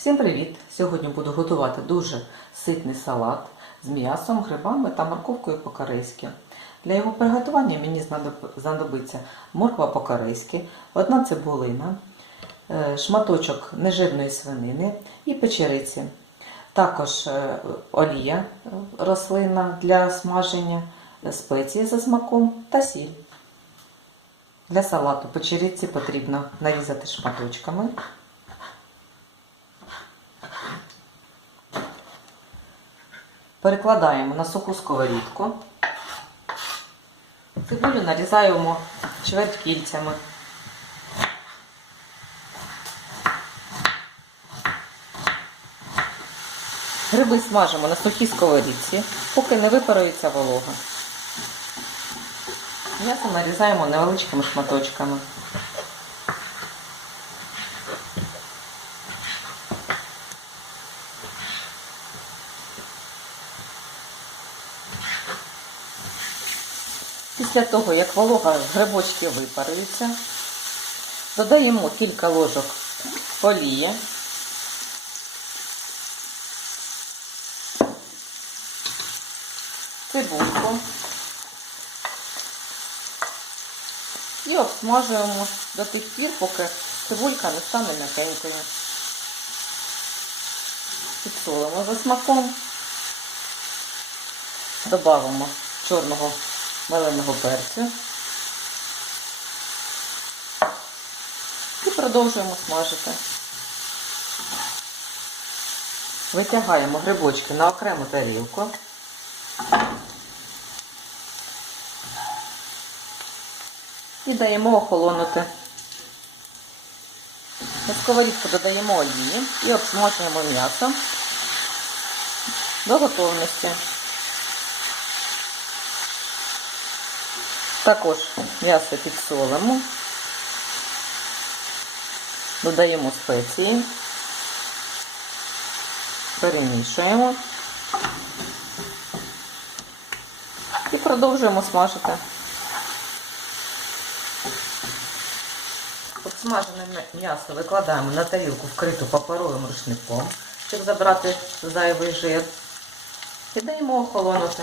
Всім привіт! Сьогодні буду готувати дуже ситний салат з м'ясом, грибами та морковкою по-корейськи. Для його приготування мені знадобиться морква по-корейськи, одна цибулина, е, шматочок нежирної свинини і печериці. Також е, олія е, рослинна для смаження, спеції за смаком та сіль. Для салату печериці потрібно нарізати шматочками. Перекладаємо на суху сковорідку. Цибулю нарізаємо чверть кільцями. Гриби смажимо на сухій сковорідці, поки не випарується волога. М'ясо нарізаємо невеличкими шматочками. Після того, як волога грибочки випарується, додаємо кілька ложок олії. Цибульку і обсмажуємо до тих пір, поки цибулька не стане м'якенькою. Підсолимо за смаком, додамо чорного меленого перцю і продовжуємо смажити. Витягаємо грибочки на окрему тарілку. І даємо охолонути. На сковорідку додаємо олії і обсмажуємо м'ясо до готовності. Також м'ясо підсолимо, додаємо спеції, перемішуємо і продовжуємо смажити. Обсмажене м'ясо викладаємо на тарілку вкриту паперовим рушником, щоб забрати зайвий жир. І даємо охолонути.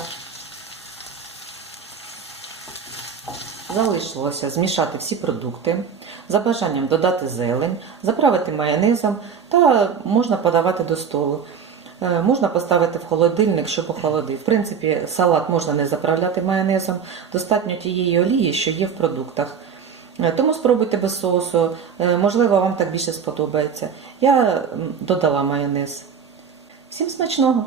Залишилося змішати всі продукти, за бажанням додати зелень, заправити майонезом та можна подавати до столу. Е, Можна поставити в холодильник, щоб охолодив. В принципі, салат можна не заправляти майонезом, достатньо тієї олії, що є в продуктах. Е, Тому спробуйте без соусу, Е, можливо, вам так більше сподобається. Я додала майонез. Всім смачного!